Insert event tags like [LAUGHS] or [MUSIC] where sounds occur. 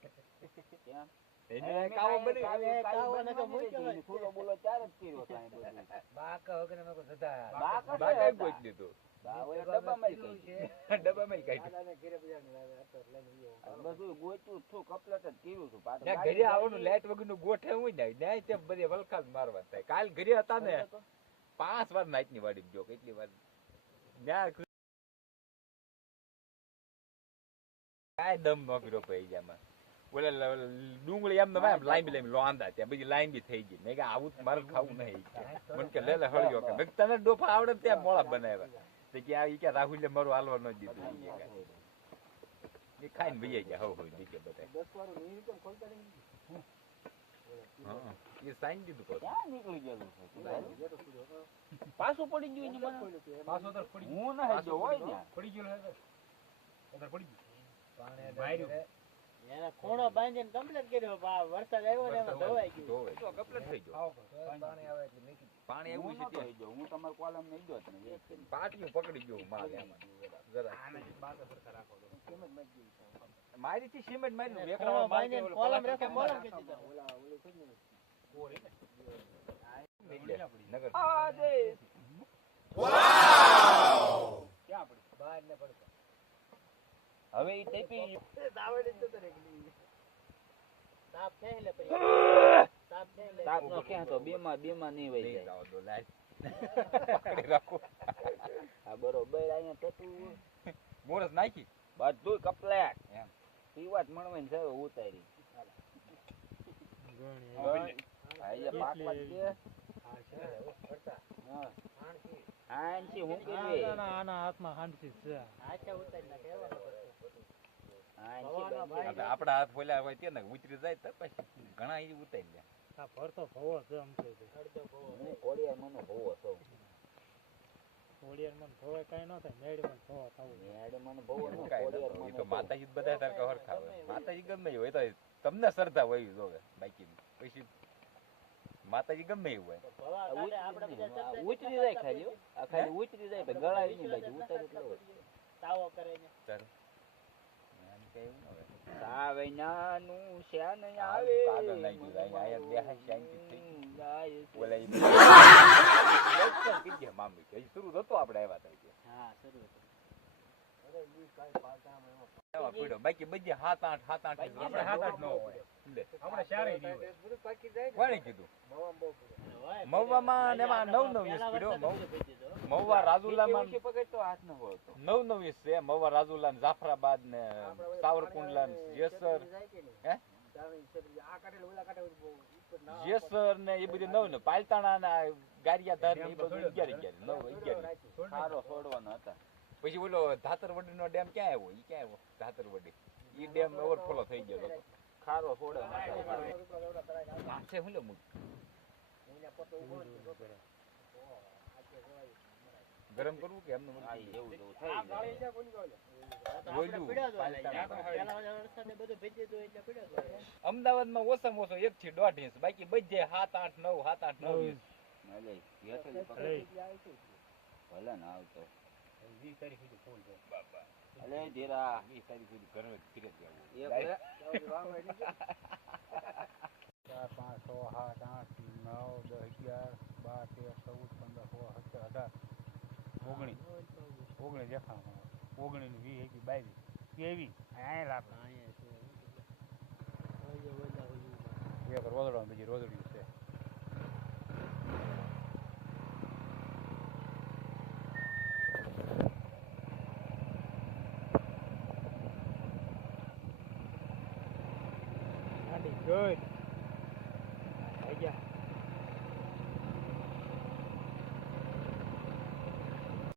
કેમ? વગર [LAUGHS] ઘરે આવવાનું લાઈટ વગરનું ગોઠે હોય ને ન્યાય તે બધે વલખાદ મારવા થાય. કાલ ઘરે હતા ને પાંચ વાર નાઈટની વાડી જો કેટલી વાર. કાંઈ દમ નો કર્યો કોઈ જામાં ઓલા લ- લ- ડુંગળી એમ ને એમ લાઈન લોંદા ત્યાં બધી લાઈન થઈ ગઈ મેં કે આવું મારે ખાવું નહીં મને કે લે લે હળ્યો કે મેં તને ડોફા આવડે ત્યાં મોળા બનાવ્યા તો કે આ કે રાહુલે મારું હાલવા ન દીધું એ ખાઈને ભઈ ગયા હવ હોય દીકે બધા દસ વાળું નીર કેમ ખોલતા નહીં? હા એ સાઈન દીધું. ક્યાં નીકળી ગયેલું. પાછું પડી ગયું મને ખોલ્યું પાછો તો પડી હું ના જો હોય ને પડી ગયો હે પડી ગયું પાણી માર્યું. એને ખૂણો બાંધીને complete કર્યો. આ વરસાદ આવ્યો ને એમાં ધોવાઈ ગયું. ધોવાઈ ગયું. કપલેટ થઈ ગયો. પાણી આવે એટલે નીકળી પાણી એવું છે થઈ ગયો હું તમારા કોલમ નહીં પાટિયું પકડી ગયો માલ એમાં. જરા આને બાકા સરખા રાખો તો. કેમ ગયું મારી થી સિમેન્ટ મારી વેકરામાં બાંધીને કોલમ ઓલો કોલમ મારે? દીધા. ઓલા ઓલું થઈ ને. કોરી ને? નગર. આ દેશ ક્યાં પડી? બહાર ને પડતો. હવે ઈ ટેપી દાવડી તો તાપ છે એટલે. તાપ છે એટલે. તાપ નો ક્યાં તો બેમાં બેમાં નહીં વહી જાય આવો તો લાઈ પકડી રાખો આ બરોબર અહીંયા ટટું મોરસ નાખી બધું કપલેટ એમ. પીવાત મળવાની છે ઉતારી આ જે પાકવા જ દે હા આંચી હું કરી હાચા ઉતારી નાખે એવા છે. આપણા હાથ ફોલ્યા હોય તે ઉતરી જાય તો પછી ઘણા ઈ ઉતારી લે. ફરતો ભવો. હું કોળિયાર મને ભવો છો. મેડ મને ભવો નો કાંઈ કોળિયાર મને તો ભવો. માતાજી બધા હોય. માતાજી ગમે હોય તો તમને શ્રદ્ધા હોય જોવે બાકી પછી માતાજી ગમે એવું હોય. ઉતરી જાય ખાલી ખાલી ઉતરી જાય ગળા તાવો કરે ને. ચાલ. શ્યાન આવે પાગલ ગયું. અહીંયા- અહીંયા બેહાય શાંતિ થઈ. ઓલા મામી શરૂ થતો આપણે આવ્યા હતા હા શરૂ હતું. એવા પીડો. બાકી બધી સાત આઠ સાત આઠ આપણે આપણે સાત આઠ ન હોય. આપણે શારે નહીં કીધું? મહુવામાં એમાં નવ નવ પેલા પીડ્યો. વરસાદે મહુ- બધું પીધું, હો. મહુવા રાજુલામાં ઊંચી પકડતો હાથ ન વળતો. નવ નવી છે. મહુવા રાજુલા ને જાફરાબાદ ને સાવરકુંડલા ને જેસર. હે? જેસર ને એ બધી નવ ને પાલતાણા ને ગારિયા ગારિયાધાર ને એ બધું અગિયાર અગિયાર નવ અગિયાર. સારો છોડવાના હતા. પછી બોલો ધાતરવડી નો ડેમ ક્યાં આવ્યો? ઈ ક્યાં આવ્યો? ધાતરવડી. ઈ ડેમ ઓવરફ્લો થઈ ગયો હતો ખારો. આમ છે હું લે. ગરમ કરવું કે એમનું એવું થઈ. અમદાવાદમાં ઓછામાં ઓછો એક થી દોઢ ઇંચ. બાકી બધે સાત આઠ નવ સાત આઠ નવ ઇંચ. ભલે ને આવતો. વીસ તારીખ સુધી ફૂલ છે અલે ધીરા વીસ તારીખ સુધી ઘરે ધીરે જ આવવું. એક Direct લે. ચાર પાંચ છ સાત આઠ નવ દસ અગિયાર બાર તેર ચૌદ પંદર સોળ સત્તર અઢાર ઓગણીસ ઓગણીસ દેખાણ ઓગણીસ વીસ એકવીસ બાવીસ ત્રેવીસ અહીંયા લાભ અહીંયા છે. એક રોદડો બીજી રોદડી Good. Đấy chưa?